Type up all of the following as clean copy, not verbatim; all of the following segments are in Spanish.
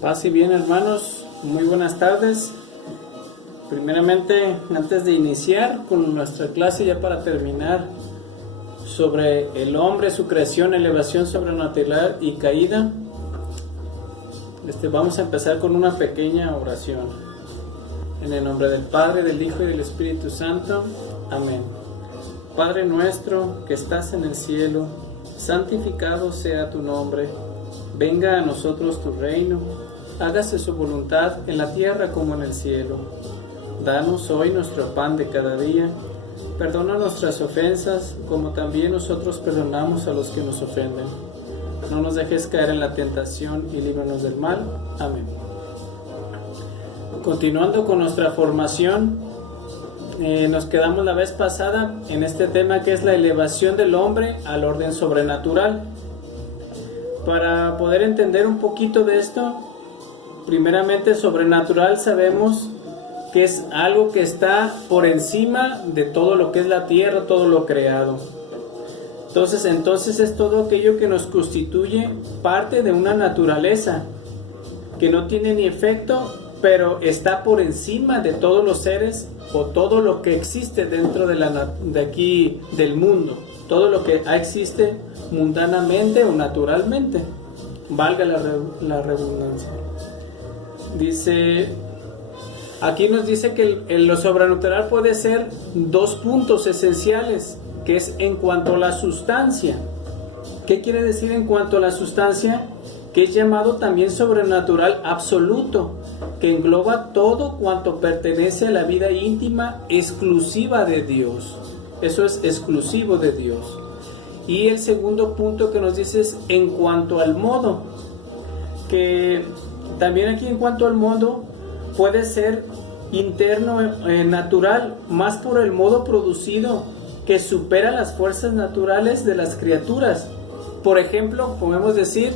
Paz y bien, hermanos, muy buenas tardes. Primeramente, antes de iniciar con nuestra clase, ya para terminar, sobre el hombre, su creación, elevación sobrenatural y caída, vamos a empezar con una pequeña oración. En el nombre del Padre, del Hijo y del Espíritu Santo. Amén. Padre nuestro que estás en el cielo, santificado sea tu nombre. Venga a nosotros tu reino, hágase su voluntad en la tierra como en el cielo. Danos hoy nuestro pan de cada día, perdona nuestras ofensas como también nosotros perdonamos a los que nos ofenden. No nos dejes caer en la tentación y líbranos del mal. Amén. Continuando con nuestra formación, nos quedamos la vez pasada en este tema que es la elevación del hombre al orden sobrenatural. Para poder entender un poquito de esto, primeramente sobrenatural sabemos que es algo que está por encima de todo lo que es la tierra, todo lo creado. Entonces es todo aquello que nos constituye parte de una naturaleza que no tiene ni efecto, pero está por encima de todos los seres o todo lo que existe dentro de aquí del mundo, todo lo que existe mundanamente o naturalmente, valga la redundancia. Aquí nos dice que lo sobrenatural puede ser dos puntos esenciales, que es en cuanto a la sustancia. ¿Qué quiere decir en cuanto a la sustancia? Que es llamado también sobrenatural absoluto, que engloba todo cuanto pertenece a la vida íntima exclusiva de Dios. Eso es exclusivo de Dios. Y el segundo punto que nos dice es en cuanto al modo, que también aquí en cuanto al modo puede ser interno, natural, más por el modo producido que supera las fuerzas naturales de las criaturas. Por ejemplo, podemos decir,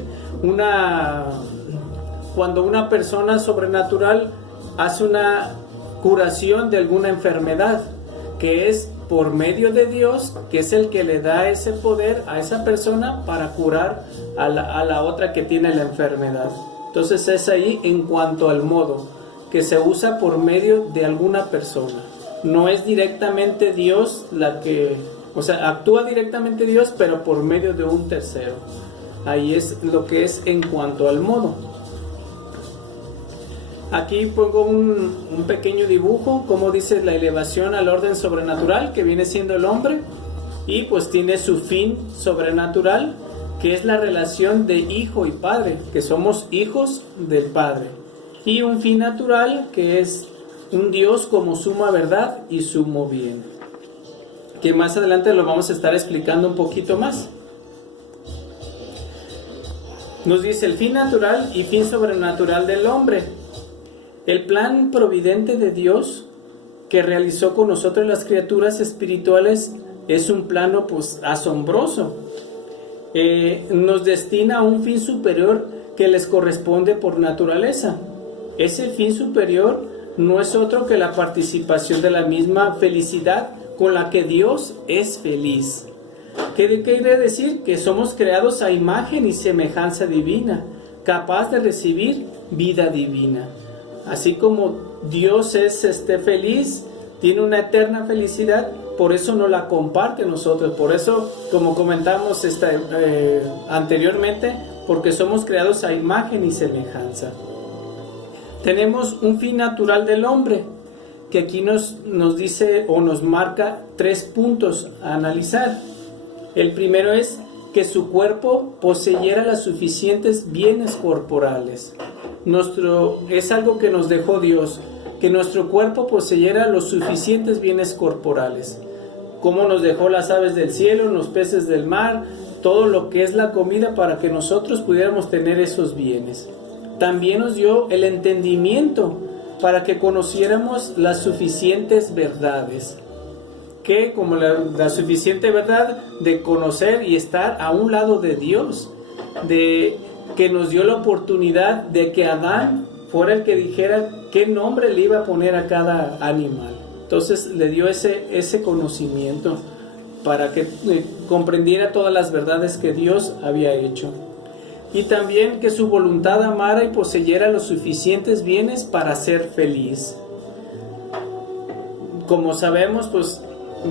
cuando una persona sobrenatural hace una curación de alguna enfermedad, que es por medio de Dios, que es el que le da ese poder a esa persona para curar a la otra que tiene la enfermedad. Entonces es ahí en cuanto al modo, que se usa por medio de alguna persona. No es directamente Dios actúa directamente Dios, pero por medio de un tercero. Ahí es lo que es en cuanto al modo. Aquí pongo un pequeño dibujo, como dice la elevación al orden sobrenatural, que viene siendo el hombre, y pues tiene su fin sobrenatural, que es la relación de hijo y padre, que somos hijos del Padre, y un fin natural, que es un Dios como suma verdad y sumo bien, que más adelante lo vamos a estar explicando un poquito más. Nos dice el fin natural y fin sobrenatural del hombre. El plan providente de Dios que realizó con nosotros las criaturas espirituales es un plano asombroso. Nos destina a un fin superior que les corresponde por naturaleza. Ese fin superior no es otro que la participación de la misma felicidad con la que Dios es feliz. ¿Qué quiere decir? Que somos creados a imagen y semejanza divina, capaz de recibir vida divina. Así como Dios es feliz, tiene una eterna felicidad, por eso no la comparte nosotros. Por eso, como comentamos anteriormente, porque somos creados a imagen y semejanza. Tenemos un fin natural del hombre, que aquí nos dice o nos marca 3 puntos a analizar. El primero es que su cuerpo poseyera los suficientes bienes corporales. Es algo que nos dejó Dios, que nuestro cuerpo poseyera los suficientes bienes corporales. Como nos dejó las aves del cielo, los peces del mar, todo lo que es la comida para que nosotros pudiéramos tener esos bienes. También nos dio el entendimiento para que conociéramos las suficientes verdades. Que como la suficiente verdad de conocer y estar a un lado de Dios, que nos dio la oportunidad de que Adán fuera el que dijera qué nombre le iba a poner a cada animal. Entonces le dio ese conocimiento para que comprendiera todas las verdades que Dios había hecho. y también que su voluntad amara y poseyera los suficientes bienes para ser feliz. Como sabemos, pues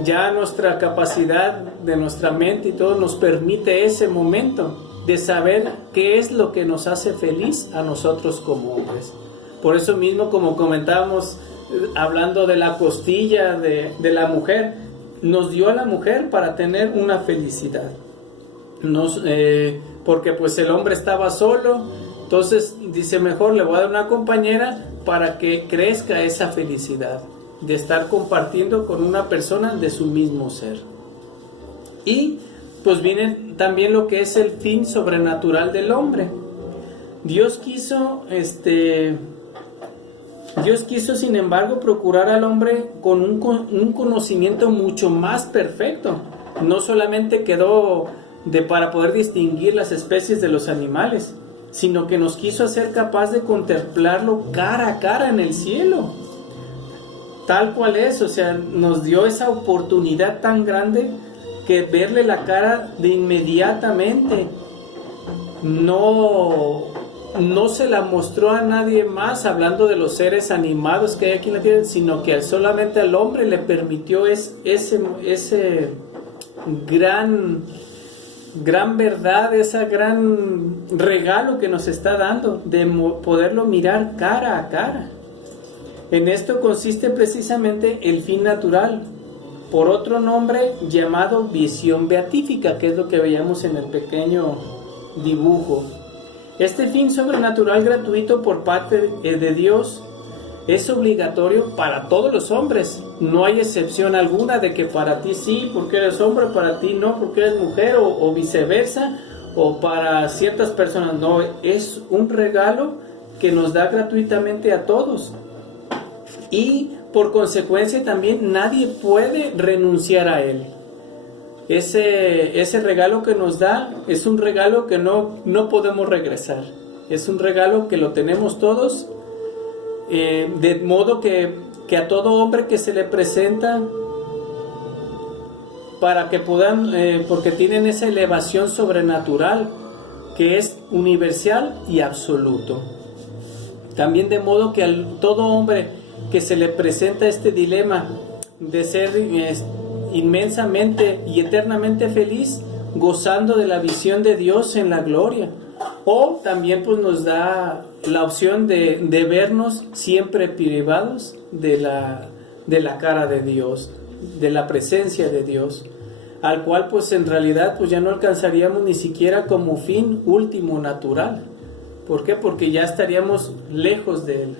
ya nuestra capacidad de nuestra mente y todo nos permite ese momento de saber qué es lo que nos hace feliz a nosotros como hombres. Por eso mismo, como comentábamos, hablando de la costilla de la mujer, nos dio a la mujer para tener una felicidad. Porque pues el hombre estaba solo, entonces dice, mejor le voy a dar una compañera para que crezca esa felicidad de estar compartiendo con una persona de su mismo ser. Y pues viene también lo que es el fin sobrenatural del hombre. Dios quiso sin embargo procurar al hombre con un conocimiento mucho más perfecto. No solamente quedó para poder distinguir las especies de los animales, sino que nos quiso hacer capaz de contemplarlo cara a cara en el cielo, tal cual es. O sea, nos dio esa oportunidad tan grande que verle la cara de inmediatamente. No se la mostró a nadie más, hablando de los seres animados que hay aquí en la tierra, sino que solamente al hombre le permitió ese gran verdad, ese gran regalo que nos está dando de poderlo mirar cara a cara. En esto consiste precisamente el fin natural, por otro nombre llamado visión beatífica, que es lo que veíamos en el pequeño dibujo. Este fin sobrenatural gratuito por parte de Dios es obligatorio para todos los hombres. No hay excepción alguna de que para ti sí, porque eres hombre, para ti no, porque eres mujer, o viceversa, o para ciertas personas. No, es un regalo que nos da gratuitamente a todos. Y por consecuencia también nadie puede renunciar a él. Ese regalo que nos da es un regalo que no podemos regresar. Es un regalo que lo tenemos todos, de modo que a todo hombre que se le presenta, para que puedan, porque tienen esa elevación sobrenatural que es universal y absoluto. También de modo que a todo hombre que se le presenta este dilema de ser inmensamente y eternamente feliz, gozando de la visión de Dios en la gloria, o también pues nos da la opción de vernos siempre privados de la cara de Dios, de la presencia de Dios, al cual pues en realidad pues ya no alcanzaríamos ni siquiera como fin último natural. ¿Por qué? Porque ya estaríamos lejos de Él.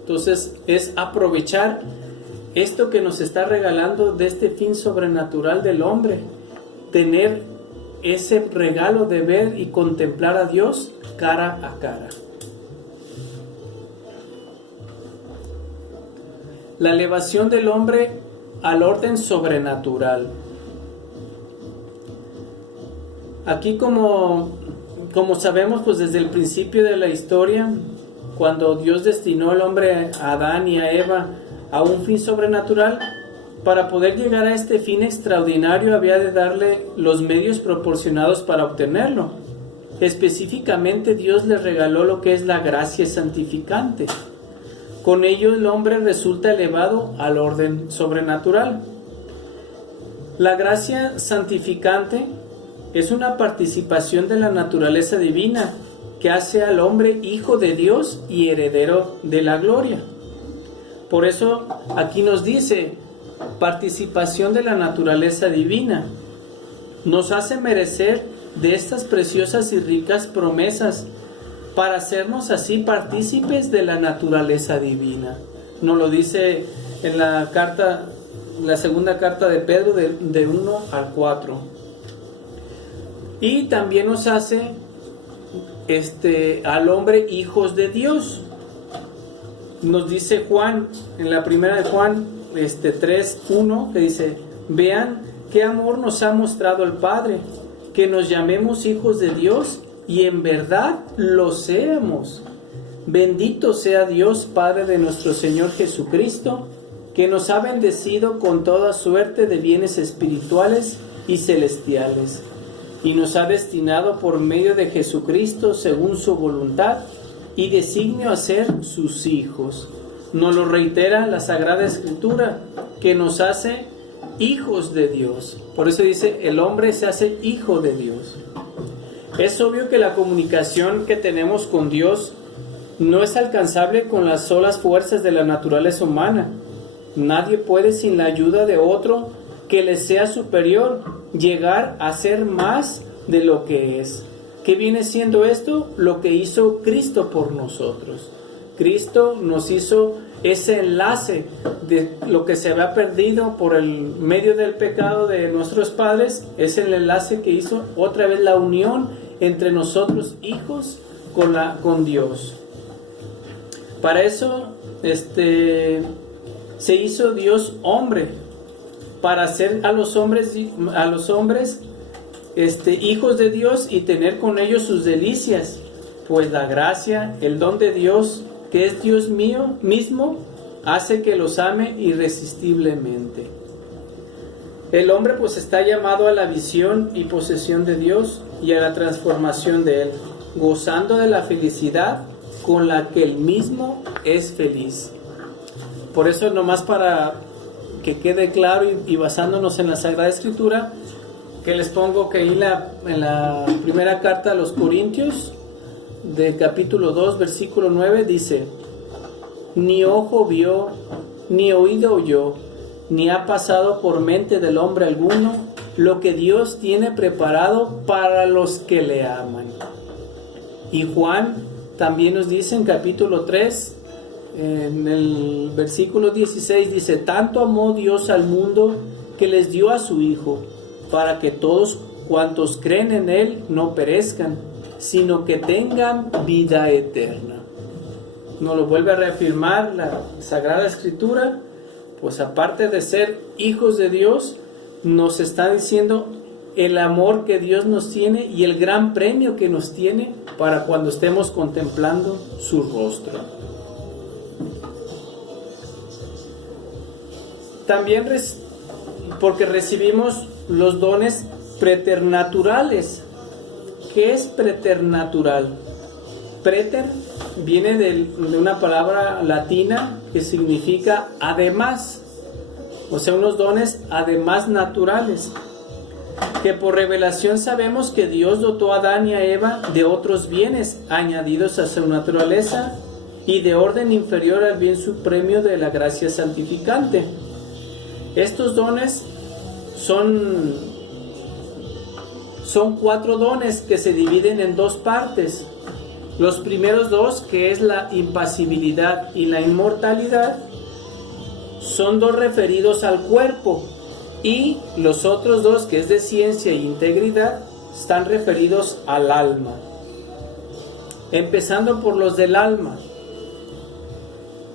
Entonces es aprovechar esto que nos está regalando de este fin sobrenatural del hombre, tener ese regalo de ver y contemplar a Dios cara a cara. La elevación del hombre al orden sobrenatural. Aquí como sabemos, pues desde el principio de la historia, cuando Dios destinó al hombre, a Adán y a Eva, a un fin sobrenatural, para poder llegar a este fin extraordinario había de darle los medios proporcionados para obtenerlo. Específicamente Dios le regaló lo que es la gracia santificante. Con ello el hombre resulta elevado al orden sobrenatural. La gracia santificante es una participación de la naturaleza divina que hace al hombre hijo de Dios y heredero de la gloria. Por eso aquí nos dice participación de la naturaleza divina. Nos hace merecer de estas preciosas y ricas promesas para hacernos así partícipes de la naturaleza divina. Nos lo dice en la segunda carta de Pedro de 1 al 4. Y también nos hace al hombre hijos de Dios. Nos dice Juan, en la primera de Juan 3:1, que dice: vean qué amor nos ha mostrado el Padre, que nos llamemos hijos de Dios, y en verdad lo seamos. Bendito sea Dios, Padre de nuestro Señor Jesucristo, que nos ha bendecido con toda suerte de bienes espirituales y celestiales, y nos ha destinado por medio de Jesucristo según su voluntad y designio a ser sus hijos. Nos lo reitera la Sagrada Escritura, que nos hace hijos de Dios. Por eso dice, el hombre se hace hijo de Dios. Es obvio que la comunicación que tenemos con Dios no es alcanzable con las solas fuerzas de la naturaleza humana. Nadie puede, sin la ayuda de otro que le sea superior, llegar a ser más de lo que es. ¿Qué viene siendo esto? Lo que hizo Cristo por nosotros. Cristo nos hizo ese enlace de lo que se había perdido por el medio del pecado de nuestros padres. Es el enlace que hizo otra vez la unión entre nosotros hijos con Dios. Para eso se hizo Dios hombre, para hacer a los hombres hijos de Dios y tener con ellos sus delicias, pues la gracia, el don de Dios, que es Dios mío mismo, hace que los ame irresistiblemente. El hombre pues está llamado a la visión y posesión de Dios y a la transformación de Él, gozando de la felicidad con la que Él mismo es feliz. Por eso, nomás para que quede claro y basándonos en la Sagrada Escritura, que les pongo que ahí en la primera carta a los Corintios, de capítulo 2, versículo 9, dice: ni ojo vio, ni oído oyó, ni ha pasado por mente del hombre alguno lo que Dios tiene preparado para los que le aman. Y Juan también nos dice en capítulo 3, en el versículo 16, dice: tanto amó Dios al mundo que les dio a su Hijo, para que todos cuantos creen en Él no perezcan, sino que tengan vida eterna. Nos lo vuelve a reafirmar la Sagrada Escritura, pues aparte de ser hijos de Dios, nos está diciendo el amor que Dios nos tiene y el gran premio que nos tiene para cuando estemos contemplando su rostro. También porque recibimos los dones preternaturales. ¿Qué es preternatural? Preter viene de una palabra latina que significa además, o sea, unos dones además naturales, que por revelación sabemos que Dios dotó a Adán y a Eva de otros bienes añadidos a su naturaleza y de orden inferior al bien supremo de la gracia santificante. Estos dones son 4 dones que se dividen en 2 partes. Los primeros 2, que es la impasibilidad y la inmortalidad, son 2 referidos al cuerpo, y los otros 2, que es de ciencia e integridad, están referidos al alma. Empezando por los del alma.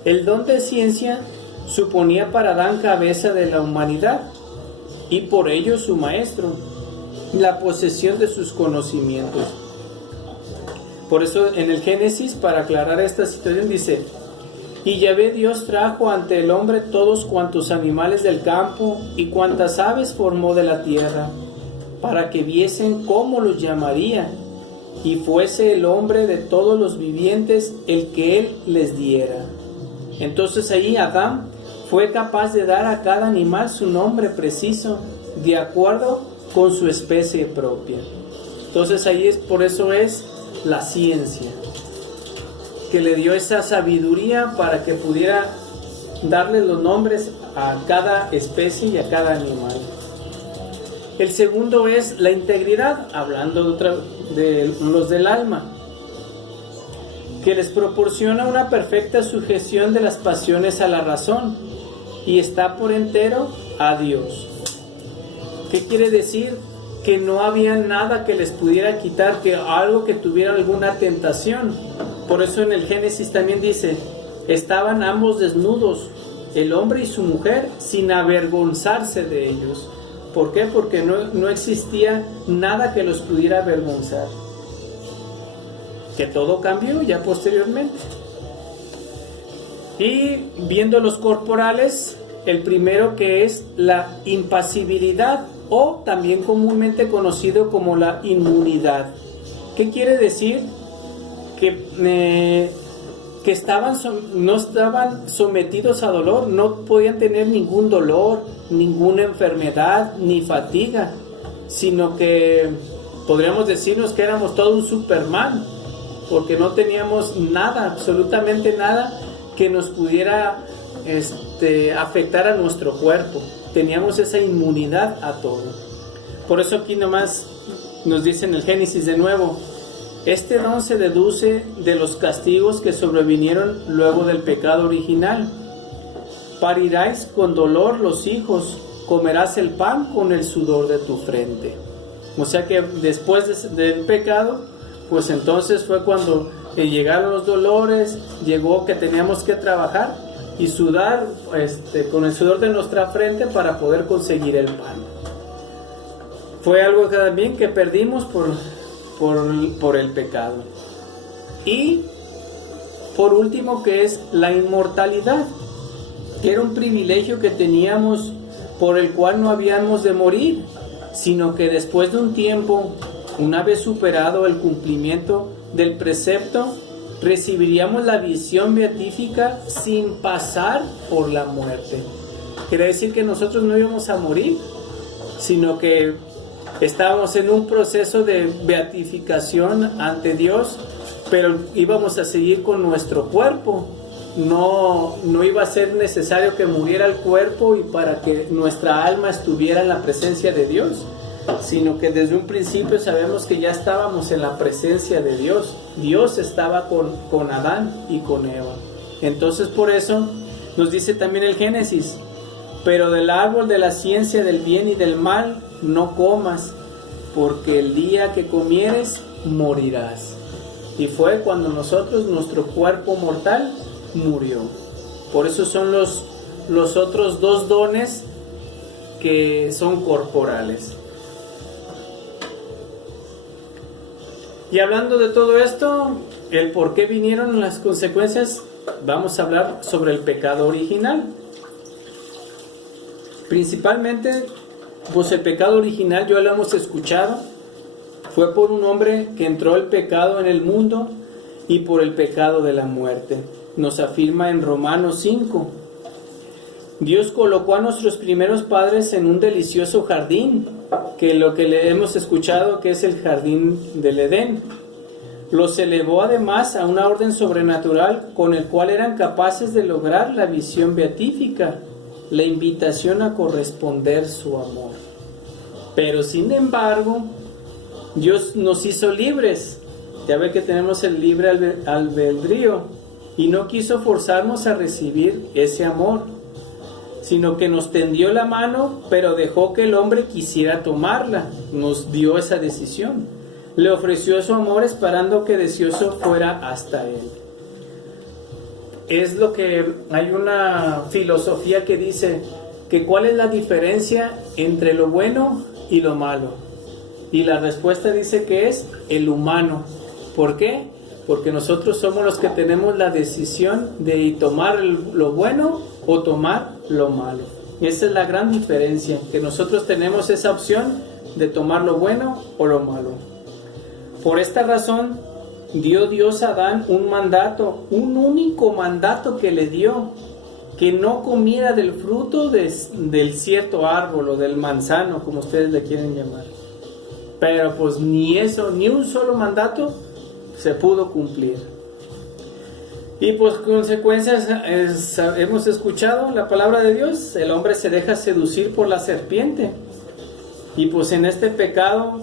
El don de ciencia suponía para Adán cabeza de la humanidad y por ello su maestro, la posesión de sus conocimientos. Por eso en el Génesis, para aclarar esta situación, dice: y Yahvé Dios trajo ante el hombre todos cuantos animales del campo y cuantas aves formó de la tierra, para que viesen cómo los llamaría, y fuese el hombre de todos los vivientes el que él les diera. Entonces ahí Adán fue capaz de dar a cada animal su nombre preciso, de acuerdo con su especie propia. Entonces ahí por eso es la ciencia, que le dio esa sabiduría para que pudiera darle los nombres a cada especie y a cada animal. El segundo es la integridad, hablando de los del alma, que les proporciona una perfecta sujeción de las pasiones a la razón y está por entero a Dios. ¿Qué quiere decir? Que no había nada que les pudiera quitar, que algo que tuviera alguna tentación. Por eso en el Génesis también dice: estaban ambos desnudos, el hombre y su mujer, sin avergonzarse de ellos. ¿Por qué? Porque no existía nada que los pudiera avergonzar. Que todo cambió ya posteriormente. Y viendo los corporales, el primero, que es la impasibilidad, o también comúnmente conocido como la inmunidad. ¿Qué quiere decir? Que no estaban sometidos a dolor, no podían tener ningún dolor, ninguna enfermedad, ni fatiga, sino que podríamos decirnos que éramos todo un Superman, porque no teníamos nada, absolutamente nada que nos pudiera afectar a nuestro cuerpo. Teníamos esa inmunidad a todo. Por eso aquí nomás nos dice en el Génesis de nuevo: este don se deduce de los castigos que sobrevinieron luego del pecado original. Pariráis con dolor los hijos, comerás el pan con el sudor de tu frente. O sea que después del pecado, pues entonces fue cuando llegaron los dolores, llegó que teníamos que trabajar y sudar con el sudor de nuestra frente para poder conseguir el pan. Fue algo también que perdimos por el pecado. Y por último, que es la inmortalidad, que era un privilegio que teníamos, por el cual no habíamos de morir, sino que después de un tiempo, una vez superado el cumplimiento del precepto, recibiríamos la visión beatífica sin pasar por la muerte. Quiere decir que nosotros no íbamos a morir, sino que estábamos en un proceso de beatificación ante Dios, pero íbamos a seguir con nuestro cuerpo. No iba a ser necesario que muriera el cuerpo y para que nuestra alma estuviera en la presencia de Dios, sino que desde un principio sabemos que ya estábamos en la presencia de Dios. Dios estaba con Adán y con Eva. Entonces por eso nos dice también el Génesis: pero del árbol de la ciencia del bien y del mal no comas, porque el día que comieres morirás. Y fue cuando nuestro cuerpo mortal murió. Por eso son los otros dos dones que son corporales. Y hablando de todo esto, el por qué vinieron las consecuencias, vamos a hablar sobre el pecado original. Principalmente, pues el pecado original, ya lo hemos escuchado, fue por un hombre que entró el pecado en el mundo y por el pecado de la muerte. Nos afirma en Romanos 5. Dios colocó a nuestros primeros padres en un delicioso jardín, que lo que le hemos escuchado que es el jardín del Edén. Los elevó además a una orden sobrenatural con el cual eran capaces de lograr la visión beatífica, la invitación a corresponder su amor. Pero sin embargo, Dios nos hizo libres. Ya ve que tenemos el libre albedrío, y no quiso forzarnos a recibir ese amor, sino que nos tendió la mano, pero dejó que el hombre quisiera tomarla. Nos dio esa decisión. Le ofreció su amor esperando que deseoso fuera hasta él. Es lo que hay una filosofía que dice que cuál es la diferencia entre lo bueno y lo malo. Y la respuesta dice que es el humano. ¿Por qué? Porque nosotros somos los que tenemos la decisión de tomar lo bueno o tomar lo malo. Y esa es la gran diferencia, que nosotros tenemos esa opción de tomar lo bueno o lo malo. Por esta razón, dio Dios a Adán un mandato, un único mandato que le dio: que no comiera del fruto del cierto árbol o del manzano, como ustedes le quieren llamar. Pero pues ni eso, ni un solo mandato se pudo cumplir. Y pues consecuencias, hemos escuchado la palabra de Dios: el hombre se deja seducir por la serpiente. Y pues en este pecado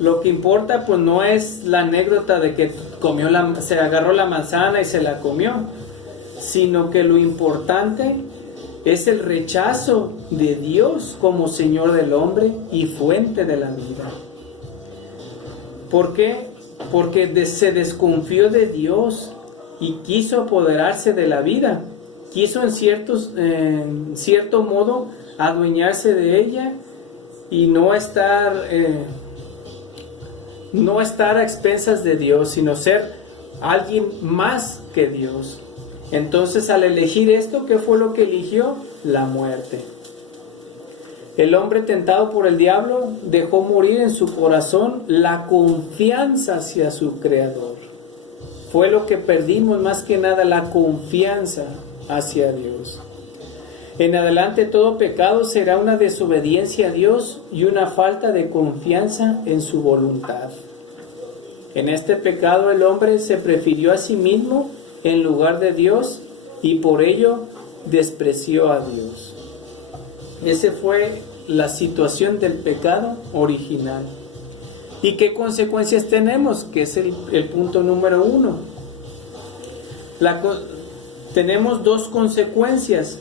lo que importa pues no es la anécdota de que se agarró la manzana y se la comió, sino que lo importante es el rechazo de Dios como Señor del hombre y fuente de la vida. ¿Por qué? Porque se desconfió de Dios y quiso apoderarse de la vida. Quiso en cierto modo adueñarse de ella y no estar a expensas de Dios, sino ser alguien más que Dios. Entonces, al elegir esto, ¿qué fue lo que eligió? La muerte. El hombre tentado por el diablo dejó morir en su corazón la confianza hacia su Creador. Fue lo que perdimos más que nada, la confianza hacia Dios. En adelante todo pecado será una desobediencia a Dios y una falta de confianza en su voluntad. En este pecado el hombre se prefirió a sí mismo en lugar de Dios y por ello despreció a Dios. Esa fue la situación del pecado original. ¿Y qué consecuencias tenemos? Que es el punto número 1. Tenemos dos consecuencias.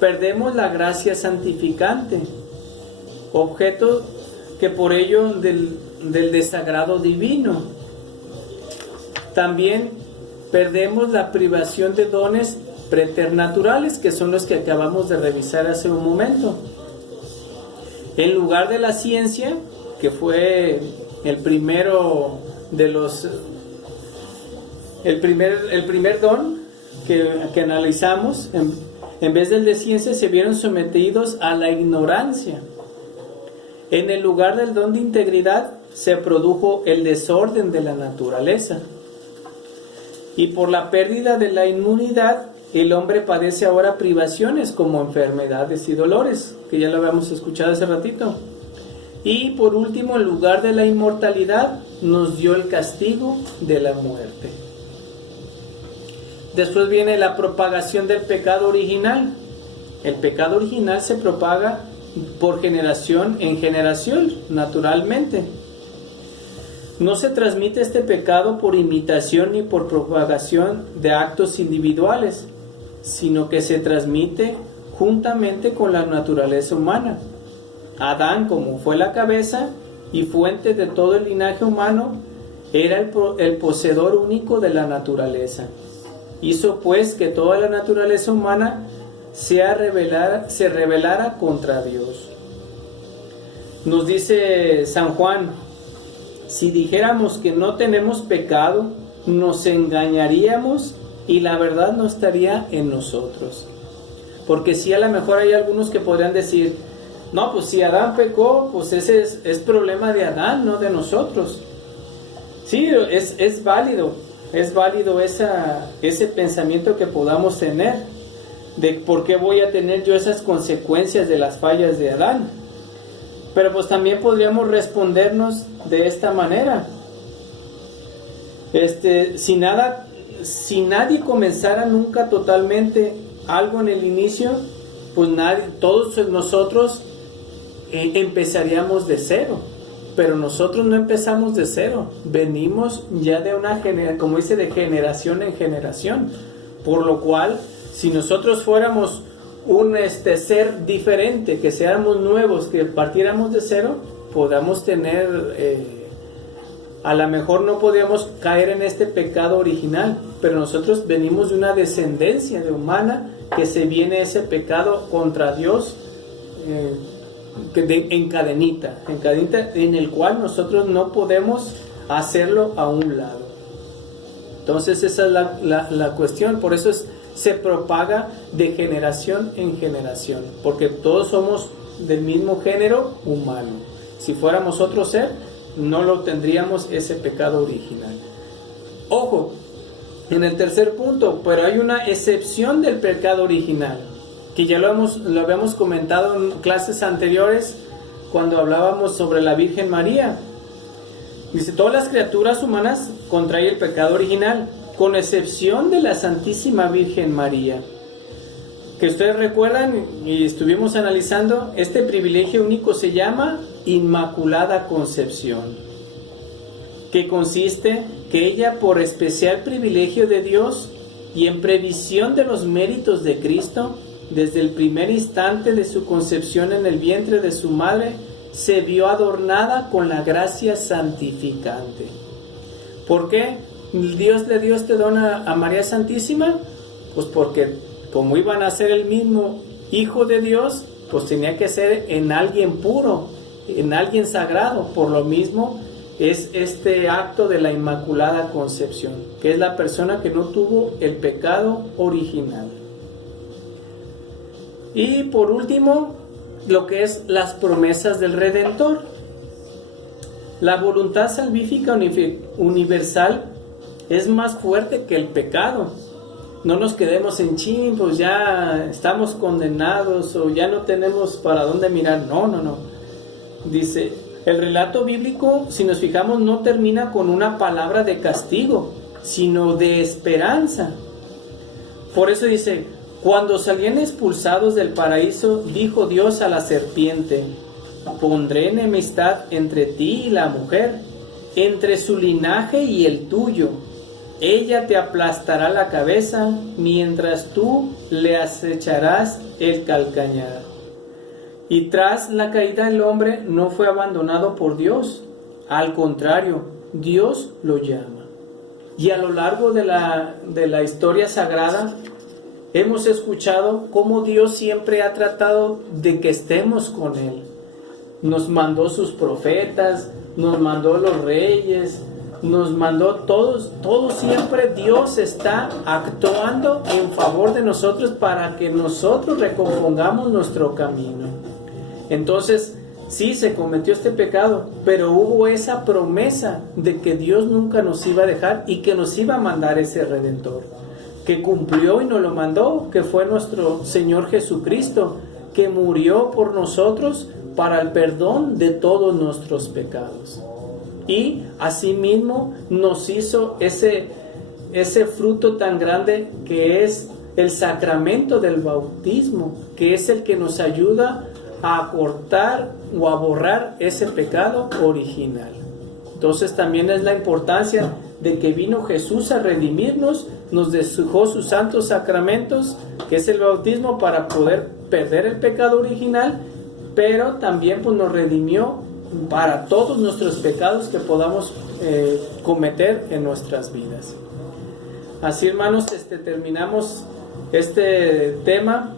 Perdemos la gracia santificante, objeto que por ello del desagrado divino. También perdemos la privación de dones preternaturales, que son los que acabamos de revisar hace un momento. En lugar de la ciencia, que fue el primero de los el primer don que analizamos, en vez del de ciencia se vieron sometidos a la ignorancia. En el lugar del don de integridad se produjo el desorden de la naturaleza. Y por la pérdida de la inmunidad, el hombre padece ahora privaciones como enfermedades y dolores, que ya lo habíamos escuchado hace ratito. Y por último, en lugar de la inmortalidad, nos dio el castigo de la muerte. Después viene la propagación del pecado original. El pecado original se propaga por generación en generación, naturalmente. No se transmite este pecado por imitación ni por propagación de actos individuales, sino que se transmite juntamente con la naturaleza humana. Adán, como fue la cabeza y fuente de todo el linaje humano, era el poseedor único de la naturaleza. Hizo pues que toda la naturaleza humana se rebelara contra Dios. Nos dice San Juan: si dijéramos que no tenemos pecado, nos engañaríamos y la verdad no estaría en nosotros. Porque sí, a lo mejor hay algunos que podrían decir: no, pues si Adán pecó, pues ese es problema de Adán, no de nosotros. Sí, es válido ese pensamiento que podamos tener, de por qué voy a tener yo esas consecuencias de las fallas de Adán. Pero pues también podríamos respondernos de esta manera: si nadie comenzara nunca totalmente algo en el inicio, pues todos nosotros empezaríamos de cero. Pero nosotros no empezamos de cero, venimos ya de como dice, de generación en generación. Por lo cual, si nosotros fuéramos un ser diferente, que seamos nuevos, que partiéramos de cero, podamos tener, a lo mejor no podríamos caer en este pecado original, pero nosotros venimos de una descendencia de humana que se viene ese pecado contra Dios, en cadenita, en el cual nosotros no podemos hacerlo a un lado. Entonces esa es la cuestión. Por eso se propaga de generación en generación, porque todos somos del mismo género humano. Si fuéramos otro ser, no lo tendríamos ese pecado original. Ojo, en el tercer punto, pero hay una excepción del pecado original, que ya lo habíamos comentado en clases anteriores cuando hablábamos sobre la Virgen María. Dice: todas las criaturas humanas contraen el pecado original, con excepción de la Santísima Virgen María. Que ustedes recuerdan y estuvimos analizando, este privilegio único se llama Inmaculada Concepción, que consiste que ella, por especial privilegio de Dios y en previsión de los méritos de Cristo, desde el primer instante de su concepción en el vientre de su madre, se vio adornada con la gracia santificante. ¿Por qué Dios le dio este don a María Santísima? Pues porque como iban a ser el mismo Hijo de Dios, pues tenía que ser en alguien puro, en alguien sagrado. Por lo mismo es este acto de la Inmaculada Concepción, que es la persona que no tuvo el pecado original. Y por último, lo que es las promesas del Redentor. La voluntad salvífica universal es más fuerte que el pecado. No nos quedemos en chin, pues ya estamos condenados o ya no tenemos para dónde mirar. No. Dice, el relato bíblico, si nos fijamos, no termina con una palabra de castigo, sino de esperanza. Por eso dice, cuando salían expulsados del paraíso, dijo Dios a la serpiente: pondré enemistad entre ti y la mujer, entre su linaje y el tuyo. Ella te aplastará la cabeza, mientras tú le acecharás el calcañar. Y tras la caída del hombre no fue abandonado por Dios. Al contrario, Dios lo llama. Y a lo largo de la historia sagrada, hemos escuchado cómo Dios siempre ha tratado de que estemos con Él. Nos mandó sus profetas, nos mandó los reyes, nos mandó todos siempre Dios está actuando en favor de nosotros para que nosotros recompongamos nuestro camino. Entonces, sí, se cometió este pecado, pero hubo esa promesa de que Dios nunca nos iba a dejar y que nos iba a mandar ese Redentor, que cumplió y nos lo mandó, que fue nuestro Señor Jesucristo, que murió por nosotros para el perdón de todos nuestros pecados. Y asimismo nos hizo ese fruto tan grande que es el sacramento del bautismo, que es el que nos ayuda a cortar o a borrar ese pecado original. Entonces también es la importancia de que vino Jesús a redimirnos, nos dejó sus santos sacramentos, que es el bautismo, para poder perder el pecado original, pero también pues nos redimió para todos nuestros pecados que podamos cometer en nuestras vidas. Así, hermanos, terminamos este tema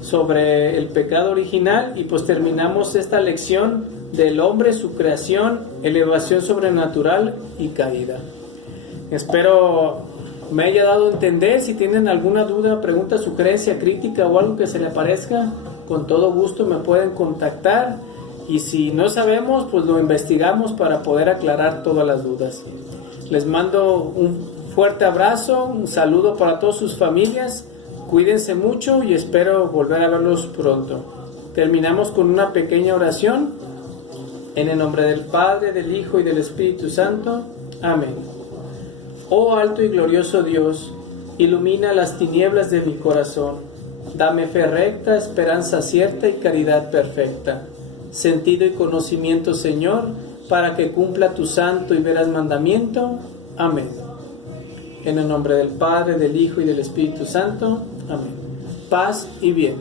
sobre el pecado original y pues terminamos esta lección del hombre, su creación, elevación sobrenatural y caída. Espero me haya dado a entender. Si tienen alguna duda, pregunta, sugerencia, crítica o algo que se le parezca, con todo gusto me pueden contactar, y si no sabemos, pues lo investigamos para poder aclarar todas las dudas. Les mando un fuerte abrazo, un saludo para todas sus familias. Cuídense mucho y espero volver a verlos pronto. Terminamos con una pequeña oración. En el nombre del Padre, del Hijo y del Espíritu Santo. Amén. Oh alto y glorioso Dios, ilumina las tinieblas de mi corazón. Dame fe recta, esperanza cierta y caridad perfecta. Sentido y conocimiento, Señor, para que cumpla tu santo y veraz mandamiento. Amén. En el nombre del Padre, del Hijo y del Espíritu Santo. Amén. Paz y bien.